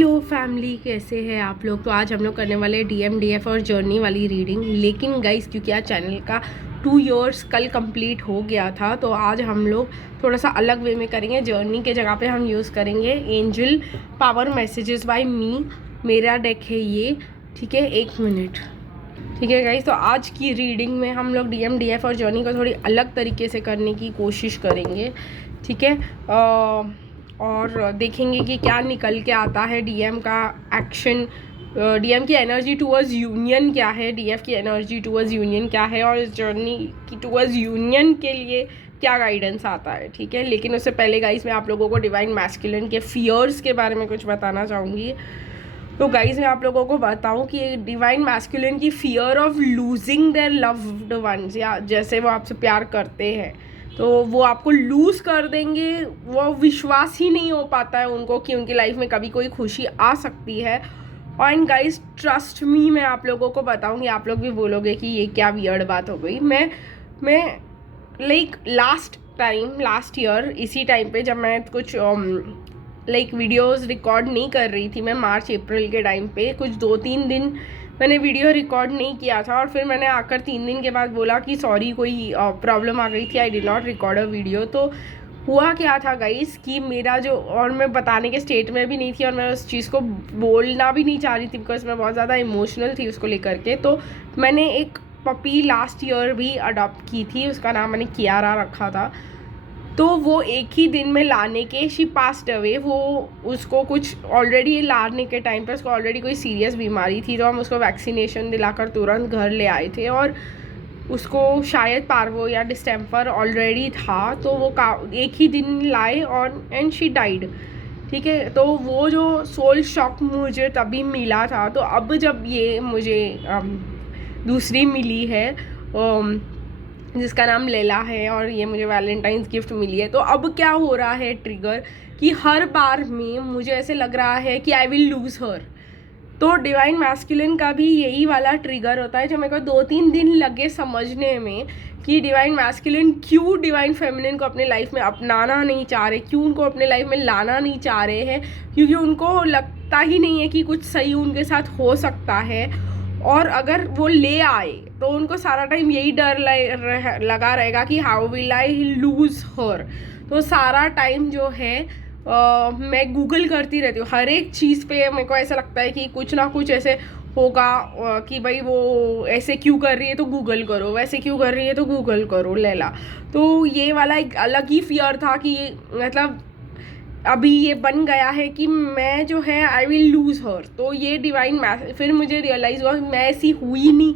Hello family, कैसे हैं आप लोग। तो आज हम लोग करने वाले डीएम डीएफ और जर्नी वाली रीडिंग। लेकिन गाइस, क्योंकि आज चैनल का 2 इयर्स कल कंप्लीट हो गया था, तो आज हम लोग थोड़ा सा अलग वे में करेंगे। जर्नी के जगह पे हम यूज़ करेंगे एंजल पावर मैसेजेस बाय मी। मेरा डेक है ये, ठीक है। 1 मिनट, ठीक है गाइस। तो आज की रीडिंग में हम लोग डीएम डीएफ और जर्नी को थोड़ी अलग तरीके से करने की कोशिश करेंगे, ठीक है। और देखेंगे कि क्या निकल के आता है। डीएम का एक्शन, डीएम की एनर्जी टूवर्ड्स यूनियन क्या है, डीएफ की एनर्जी टूवर्ड्स यूनियन क्या है, और जर्नी की टूवर्ड्स यूनियन के लिए क्या गाइडेंस आता है, ठीक है। लेकिन उससे पहले गाइस, मैं आप लोगों को डिवाइन मैस्कुलिन के फियर्स के बारे में कुछ बताना चाहूँगी। तो गाइस, मैं आप लोगों को बताऊं कि डिवाइन मैस्कुलिन की fear of losing their loved ones, या जैसे वो आपसे प्यार करते हैं तो वो आपको लूज़ कर देंगे। वो विश्वास ही नहीं हो पाता है उनको कि उनकी लाइफ में कभी कोई खुशी आ सकती है। और गाइस, ट्रस्ट मी, मैं आप लोगों को बताऊंगी, आप लोग भी बोलोगे कि ये क्या वियर्ड बात हो गई। मैं लाइक लास्ट ईयर इसी टाइम पे, जब मैं कुछ लाइक वीडियोस रिकॉर्ड नहीं कर रही थी, मैं मार्च अप्रैल के टाइम पे कुछ 2-3 दिन मैंने वीडियो रिकॉर्ड नहीं किया था। और फिर मैंने आकर 3 दिन के बाद बोला कि सॉरी, कोई प्रॉब्लम आ गई थी, I did not record a video. तो हुआ क्या था गाइस कि मेरा जो, और मैं बताने के स्टेट में भी नहीं थी, और मैं उस चीज़ को बोलना भी नहीं चाह रही थी बिकॉज मैं बहुत ज़्यादा इमोशनल थी उसको लेकर के। तो मैंने एक पपी लास्ट ईयर भी अडॉप्ट की थी, उसका नाम मैंने कियारा रखा था। तो वो एक ही दिन में लाने के, शी पास्ड अवे। वो उसको कुछ ऑलरेडी लाने के टाइम पे उसको ऑलरेडी कोई सीरियस बीमारी थी, तो हम उसको वैक्सीनेशन दिलाकर तुरंत घर ले आए थे। और उसको शायद पार्वो या डिस्टेम्पर ऑलरेडी था, तो वो एक ही दिन लाए और एंड शी डाइड, ठीक है। तो वो जो सोल शॉक मुझे तभी मिला था। तो अब जब ये मुझे दूसरी मिली है, जिसका नाम लेला है, और ये मुझे वैलेंटाइंस गिफ्ट मिली है, तो अब क्या हो रहा है ट्रिगर, कि हर बार में मुझे ऐसे लग रहा है कि आई विल लूज हर। तो डिवाइन मैस्कुलिन का भी यही वाला ट्रिगर होता है, जो मेरे को 2-3 दिन लगे समझने में कि डिवाइन मैस्कुलिन क्यों डिवाइन फेमिनिन को अपने लाइफ में अपनाना नहीं चाह रहे, क्यों उनको अपने लाइफ में लाना नहीं चाह रहे हैं। क्योंकि उनको लगता ही नहीं है कि कुछ सही उनके साथ हो सकता है। और अगर वो ले आए तो उनको सारा टाइम यही डर लगा रहेगा कि how will I lose her. तो सारा टाइम जो है मैं गूगल करती रहती हूँ हर एक चीज़ पे। मेरे को ऐसा लगता है कि कुछ ना कुछ ऐसे होगा कि भाई वो ऐसे क्यों कर रही है तो गूगल करो, वैसे क्यों कर रही है तो गूगल करो लैला। तो ये वाला एक अलग ही फियर था कि मतलब अभी ये बन गया है कि मैं जो है आई विल लूज़ हर। तो ये डिवाइन फिर मुझे रियलाइज़ हुआ मैं ऐसी हुई नहीं।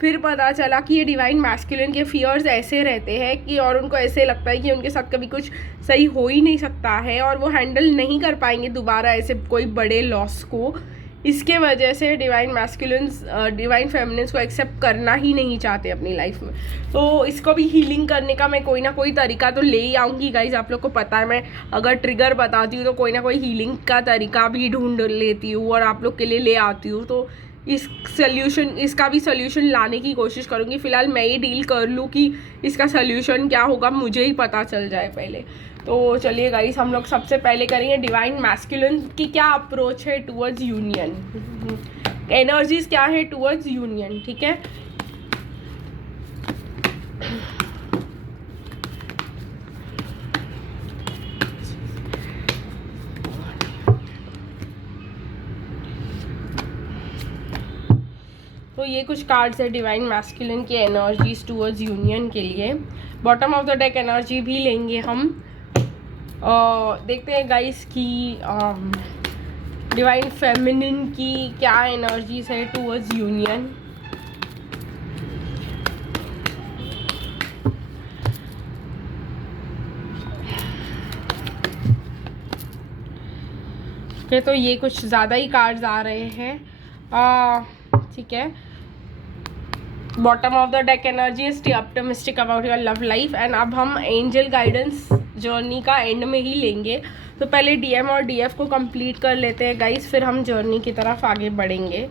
फिर पता चला कि ये डिवाइन मैस्कुलिन के फियर्स ऐसे रहते हैं कि, और उनको ऐसे लगता है कि उनके साथ कभी कुछ सही हो ही नहीं सकता है, और वो हैंडल नहीं कर पाएंगे दोबारा ऐसे कोई बड़े लॉस को। इसके वजह से डिवाइन मैस्कुलिन्स डिवाइन फेमिनिन्स को एक्सेप्ट करना ही नहीं चाहते अपनी लाइफ में। तो इसको भी हीलिंग करने का मैं कोई ना कोई तरीका तो ले ही आऊँगी गाइज। आप लोग को पता है, मैं अगर ट्रिगर बताती हूँ तो कोई ना कोई हीलिंग का तरीका भी ढूंढ लेती हूँ और आप लोग के लिए ले आती हूँ। तो इसका भी सोल्यूशन लाने की कोशिश करूँगी। फ़िलहाल मैं ही डील कर लूँ कि इसका सोल्यूशन क्या होगा, मुझे ही पता चल जाए पहले। तो चलिए गाइस, हम लोग सबसे पहले करेंगे डिवाइन मैस्कुलिन की क्या अप्रोच है टूवर्ड्स यूनियन, एनर्जीज क्या है टूवर्ड्स यूनियन, ठीक है। तो ये कुछ कार्ड्स है डिवाइन मैस्कुलिन की एनर्जीज टूवर्ड्स यूनियन के लिए। Bottom of the deck energy भी लेंगे हम। देखते हैं गाइस कि डिवाइन फेमिनिन की क्या एनर्जीज है टूवर्ड्स यूनियन। ओके, तो ये कुछ ज़्यादा ही कार्ड्स आ रहे हैं, ठीक है। Bottom of the deck energy is stay optimistic about your love life. And अब हम एंजल गाइडेंस जर्नी का एंड में ही लेंगे। तो पहले डीएम और डीएफ को कंप्लीट कर लेते हैं गाइस, फिर हम जर्नी की तरफ आगे बढ़ेंगे।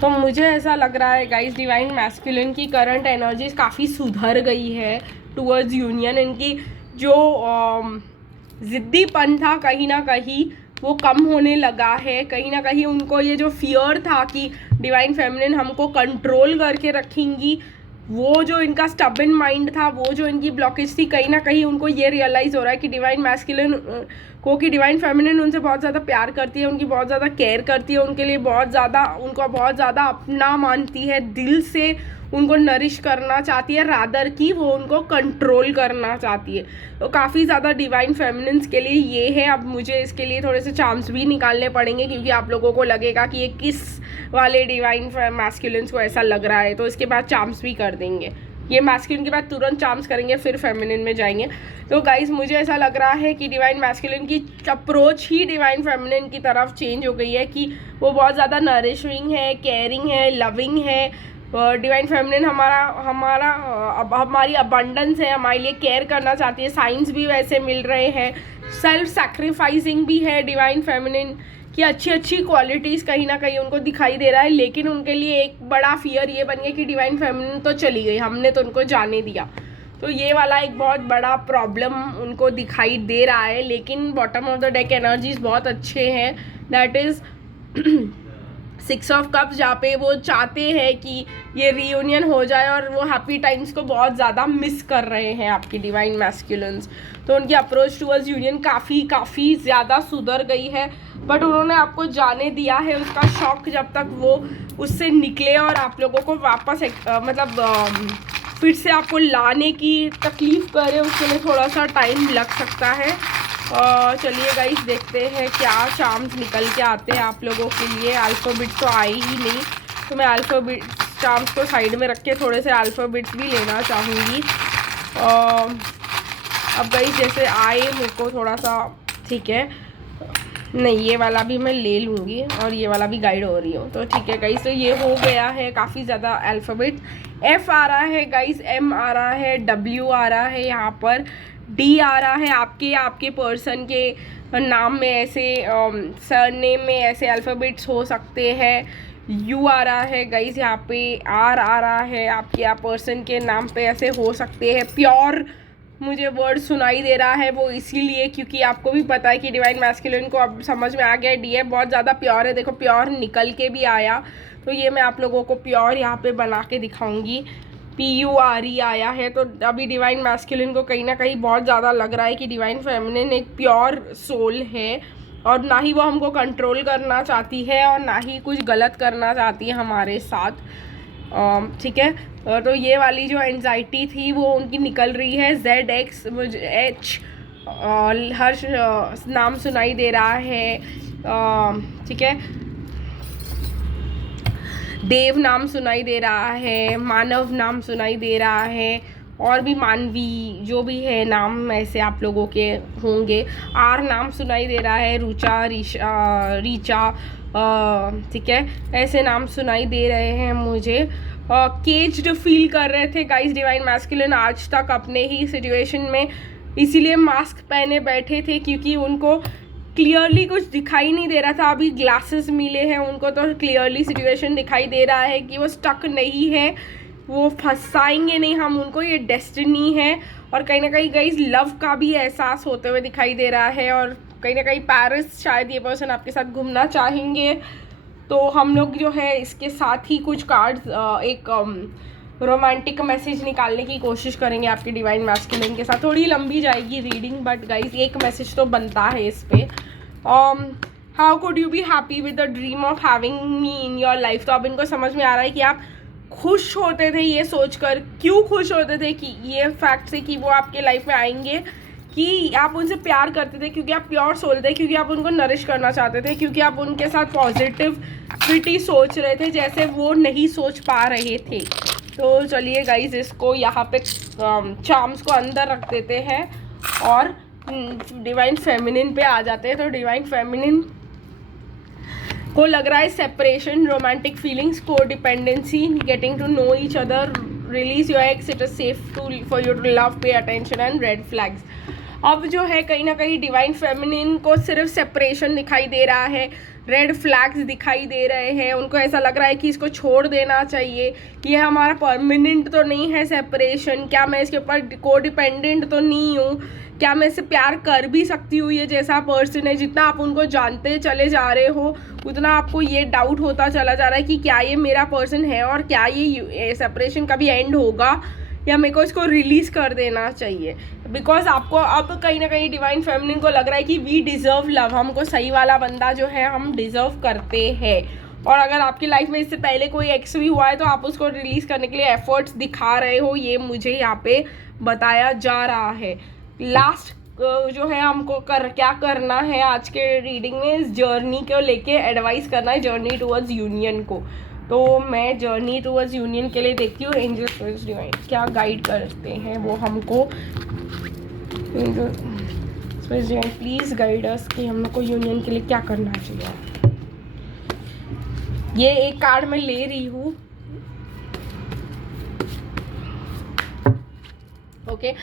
तो मुझे ऐसा लग रहा है गाइस डिवाइन मैस्कुलिन की करंट एनर्जीज काफ़ी सुधर गई है टूवर्ड्स यूनियन। इनकी जो ज़िद्दीपन था कहीं ना कहीं वो कम होने लगा है। कहीं ना कहीं उनको ये जो फियर था कि डिवाइन फेमिनिन हमको कंट्रोल करके रखेंगी, वो जो इनका स्टबन माइंड था, वो जो इनकी ब्लॉकेज थी, कहीं ना कहीं उनको ये रियलाइज़ हो रहा है कि डिवाइन मैस्कुलिन को कि डिवाइन फेमिनिन उनसे बहुत ज़्यादा प्यार करती है, उनकी बहुत ज़्यादा केयर करती है, उनके लिए उनको बहुत ज़्यादा अपना मानती है, दिल से उनको नरिश करना चाहती है, रादर कि वो उनको कंट्रोल करना चाहती है। तो काफ़ी ज़्यादा डिवाइन फेमिनिन्स के लिए ये है। अब मुझे इसके लिए थोड़े से चार्म्स भी निकालने पड़ेंगे, क्योंकि आप लोगों को लगेगा कि ये किस वाले डिवाइन मैस्कुलिन्स को ऐसा लग रहा है, तो इसके बाद चार्म्स भी कर देंगे। ये मैस्कुलिन के बाद तुरंत चार्म्स करेंगे, फिर फेमिनिन में जाएंगे। तो गाइस मुझे ऐसा लग रहा है कि डिवाइन मैस्कुलिन की अप्रोच ही डिवाइन फेमिनिन की तरफ चेंज हो गई है, कि वो बहुत ज़्यादा नरिशिंग है, केयरिंग है, लविंग है। डिवाइन फेमिनिन हमारी अबंडेंस है, हमारे लिए केयर करना चाहती है। साइंस भी वैसे मिल रहे हैं, सेल्फ सैक्रिफाइसिंग भी है डिवाइन फेमिनिन की अच्छी अच्छी क्वालिटीज़ कहीं ना कहीं उनको दिखाई दे रहा है। लेकिन उनके लिए एक बड़ा फियर ये बन गया कि डिवाइन फेमिनिन तो चली गई, हमने तो उनको जाने दिया। तो ये वाला एक बहुत बड़ा प्रॉब्लम उनको दिखाई दे रहा है। लेकिन bottom of the deck energies बहुत अच्छे हैं, दैट इज़ 6 ऑफ कप्स, जहाँ पे वो चाहते हैं कि ये रीयूनियन हो जाए और वो हैप्पी टाइम्स को बहुत ज़्यादा मिस कर रहे हैं आपकी डिवाइन मैस्कुलिन्स। तो उनकी अप्रोच टूवर्ड्स यूनियन काफ़ी ज़्यादा सुधर गई है, बट उन्होंने आपको जाने दिया है। उसका शॉक जब तक वो उससे निकले और आप लोगों को वापस फिर से आपको लाने की तकलीफ़ करे, उसके लिए थोड़ा सा टाइम लग सकता है। चलिए गाइस देखते हैं क्या चार्म्स निकल के आते हैं आप लोगों के लिए। अल्फ़ाबेट्स तो आए ही नहीं, तो मैं अल्फ़ाबेट्स चार्म्स को साइड में रख के थोड़े से अल्फ़ाबेट्स भी लेना चाहूँगी। अब गाइस जैसे आए मेरे को थोड़ा सा ठीक है, नहीं ये वाला भी मैं ले लूँगी और ये वाला भी गाइड हो रही हूँ, तो ठीक है गाइस। तो ये हो गया है काफ़ी ज़्यादा अल्फ़ाबेट। एफ़ आ रहा है गाइस, एम आ रहा है, डब्ल्यू आ रहा है, यहाँ पर डी आ रहा है। आपके पर्सन के नाम में ऐसे सरनेम में ऐसे अल्फ़ाबेट्स हो सकते हैं। यू आ रहा है गाइस, यहाँ पे आर आ रहा है, आपके पर्सन के नाम पे ऐसे हो सकते हैं। प्योर मुझे वर्ड सुनाई दे रहा है, वो इसीलिए क्योंकि आपको भी पता है कि डिवाइन मैस्कुलिन को अब समझ में आ गया डी बहुत ज़्यादा प्योर है। देखो प्योर निकल के भी आया, तो ये मैं आप लोगों को प्योर यहाँ पे बना के दिखाऊंगी। PURE आया है, तो अभी डिवाइन मैस्कुलिन को कहीं ना कहीं बहुत ज़्यादा लग रहा है कि डिवाइन फेमिनिन एक प्योर सोल है, और ना ही वो हमको कंट्रोल करना चाहती है और ना ही कुछ गलत करना चाहती है हमारे साथ। ठीक है, तो ये वाली जो एंजाइटी थी वो उनकी निकल रही है। ZX H हर्ष नाम सुनाई दे रहा है, ठीक है, देव नाम सुनाई दे रहा है, मानव नाम सुनाई दे रहा है, और भी मानवी जो भी है नाम ऐसे आप लोगों के होंगे। आर नाम सुनाई दे रहा है, रुचा, रीचा, ठीक है, ऐसे नाम सुनाई दे रहे हैं मुझे। केज्ड फील कर रहे थे गाइस डिवाइन मैस्कुलिन आज तक अपने ही सिचुएशन में, इसीलिए मास्क पहने बैठे थे क्योंकि उनको क्लियरली कुछ दिखाई नहीं दे रहा था। अभी ग्लासेस मिले हैं उनको, तो क्लियरली सिचुएशन दिखाई दे रहा है कि वो स्टक नहीं है, वो फंसाएंगे नहीं हम उनको, ये डेस्टिनी है। और कहीं ना कहीं गाइस लव का भी एहसास होते हुए दिखाई दे रहा है, और कहीं ना कहीं पेरिस शायद ये पर्सन आपके साथ घूमना चाहेंगे। तो हम लोग जो है इसके साथ ही कुछ कार्ड्स एक रोमांटिक मैसेज निकालने की कोशिश करेंगे आपके डिवाइन मैस्कुलिन के साथ। थोड़ी लंबी जाएगी रीडिंग, बट गाइस एक मैसेज तो बनता है इस पे। How could you be happy with the dream of having me in your life. तो अब इनको समझ में आ रहा है कि आप खुश होते थे ये सोचकर, क्यों खुश होते थे कि ये फैक्ट से कि वो आपके लाइफ में आएंगे, कि आप उनसे प्यार करते थे, क्योंकि आप प्योर सोल थे, क्योंकि आप उनको नरिश करना चाहते थे, क्योंकि आप उनके साथ पॉजिटिविटी सोच रहे थे जैसे वो नहीं सोच पा रहे थे। तो चलिए गाइज इसको यहाँ पे चार्म्स को अंदर रख देते हैं और डिवाइन फेमिनिन पे आ जाते हैं। तो डिवाइन फेमिनिन को लग रहा है separation, romantic feelings, codependency, getting to know each other, release your ex, it is safe to for you to love, pay attention and red flags. अब जो है कहीं ना कहीं डिवाइन फेमिनिन को सिर्फ सेपरेशन दिखाई दे रहा है, रेड फ्लैग्स दिखाई दे रहे हैं, उनको ऐसा लग रहा है कि इसको छोड़ देना चाहिए, कि ये हमारा परमानेंट तो नहीं है सेपरेशन, क्या मैं इसके ऊपर को डिपेंडेंट तो नहीं हूँ, क्या मैं इससे प्यार कर भी सकती हूँ, ये जैसा पर्सन है। जितना आप उनको जानते चले जा रहे हो उतना आपको ये डाउट होता चला जा रहा है कि क्या ये मेरा पर्सन है और क्या ये सेपरेशन कभी एंड होगा या मेरे को इसको रिलीज़ कर देना चाहिए। बिकॉज आपको अब कहीं ना कहीं डिवाइन फेमिनिन को लग रहा है कि वी डिज़र्व लव, हमको सही वाला बंदा जो है हम डिज़र्व करते हैं। और अगर आपकी लाइफ में इससे पहले कोई एक्स भी हुआ है तो आप उसको रिलीज़ करने के लिए एफर्ट्स दिखा रहे हो, ये मुझे यहाँ पे बताया जा रहा है। लास्ट जो है हमको क्या करना है आज के रीडिंग में, इस जर्नी को लेके एडवाइस करना है, जर्नी टूवर्ड्स यूनियन को। तो मैं जर्नी टूवर्ड्स यूनियन के लिए देखती हूँ एंजल्स स्पिरिट्स डिवाइन क्या गाइड करते हैं वो हमको। Spirits divine please guide us कि हम लोग को यूनियन के लिए क्या करना चाहिए। ये एक कार्ड मैं ले रही हूँ, okay.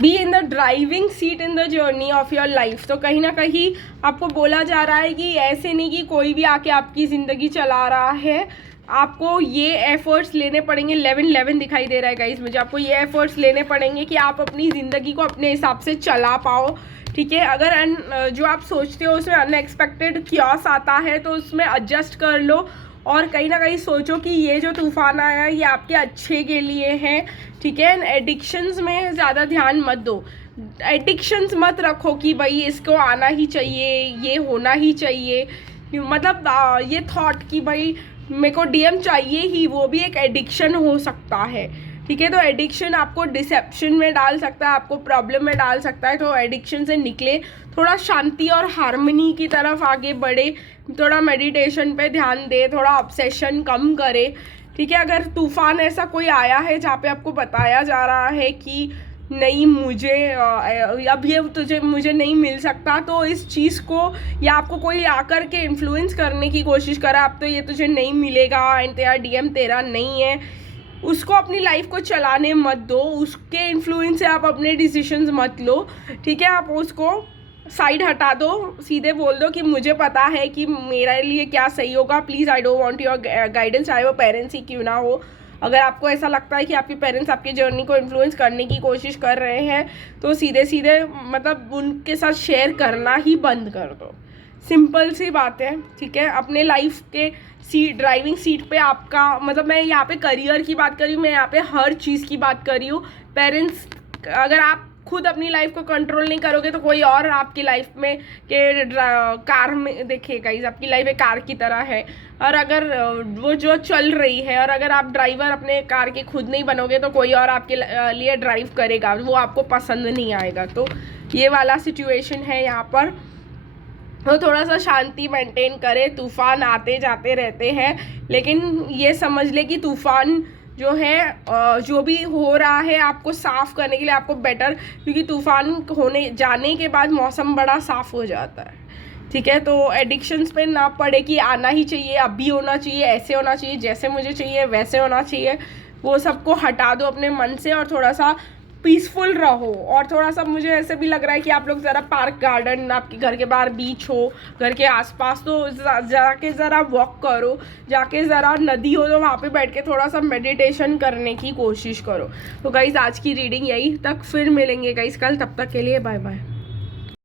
Be in the driving seat in the journey of your life. तो कहीं ना कहीं आपको बोला जा रहा है कि ऐसे नहीं कि कोई भी आके आपकी ज़िंदगी चला रहा है, आपको ये एफर्ट्स लेने पड़ेंगे। 11 दिखाई दे रहा है गाइस मुझे, आपको ये एफर्ट्स लेने पड़ेंगे कि आप अपनी ज़िंदगी को अपने हिसाब से चला पाओ, ठीक है। अगर जो आप सोचते हो उसमें अनएक्सपेक्टेड क्योस आता है तो उसमें एडजस्ट कर लो, और कहीं ना कहीं सोचो कि ये जो तूफान आया ये आपके अच्छे के लिए है, ठीक है। एडिक्शंस में ज़्यादा ध्यान मत दो, एडिक्शंस मत रखो कि भाई इसको आना ही चाहिए, ये होना ही चाहिए, मतलब ये थॉट कि भाई मेरे को डीएम चाहिए ही, वो भी एक एडिक्शन हो सकता है, ठीक है। तो एडिक्शन आपको डिसेप्शन में डाल सकता है, आपको प्रॉब्लम में डाल सकता है। तो एडिक्शन से निकले, थोड़ा शांति और हार्मनी की तरफ आगे बढ़े, थोड़ा मेडिटेशन पे ध्यान दे, थोड़ा ऑब्सेशन कम करे, ठीक है। अगर तूफान ऐसा कोई आया है जहाँ पे आपको बताया जा रहा है कि नहीं मुझे अब ये मुझे नहीं मिल सकता, तो इस चीज़ को या आपको कोई आकर के इन्फ्लुएंस करने की कोशिश करा, अब तो ये तुझे नहीं मिलेगा एंड तेरा डीएम तेरा नहीं है, उसको अपनी लाइफ को चलाने मत दो, उसके इन्फ्लुएंस से आप अपने डिसीजंस मत लो, ठीक है। आप उसको साइड हटा दो, सीधे बोल दो कि मुझे पता है कि मेरे लिए क्या सही होगा, please I don't want your guidance, चाहे वो पेरेंट्स ही क्यों ना हो। अगर आपको ऐसा लगता है कि आपके पेरेंट्स आपकी जर्नी को इन्फ्लुएंस करने की कोशिश कर रहे हैं तो सीधे सीधे मतलब उनके साथ शेयर करना ही बंद कर दो, सिंपल सी बात है, ठीक है। अपने लाइफ के ड्राइविंग सीट पे आपका मतलब, मैं यहाँ पे करियर की बात कर रही हूँ, मैं यहाँ पे हर चीज़ की बात कर रही हूँ। पेरेंट्स, अगर आप खुद अपनी लाइफ को कंट्रोल नहीं करोगे तो कोई और आपकी लाइफ में के कार में देखिए गाइस, आपकी लाइफ एक कार की तरह है, और अगर वो जो चल रही है और अगर आप ड्राइवर अपने कार के खुद नहीं बनोगे तो कोई और आपके लिए ड्राइव करेगा, वो आपको पसंद नहीं आएगा। तो ये वाला सिचुएशन है यहाँ पर। तो थोड़ा सा शांति मेंटेन करें, तूफान आते जाते रहते हैं, लेकिन ये समझ ले कि तूफान जो है जो भी हो रहा है आपको साफ़ करने के लिए आपको बेटर, क्योंकि तूफान होने जाने के बाद मौसम बड़ा साफ़ हो जाता है, ठीक है। तो एडिक्शंस पे ना पड़े कि आना ही चाहिए, अभी होना चाहिए, ऐसे होना चाहिए, जैसे मुझे चाहिए वैसे होना चाहिए, वो सबको हटा दो अपने मन से और थोड़ा सा पीसफुल रहो। और थोड़ा सा मुझे ऐसे भी लग रहा है कि आप लोग ज़रा पार्क, गार्डन, आपके घर के बाहर बीच हो, घर के आसपास, तो जाके ज़रा वॉक करो, जाके ज़रा नदी हो तो वहाँ पे बैठ के थोड़ा सा मेडिटेशन करने की कोशिश करो। तो गाइज़ आज की रीडिंग यही तक, फिर मिलेंगे गाइज़ कल, तब तक के लिए बाय बाय।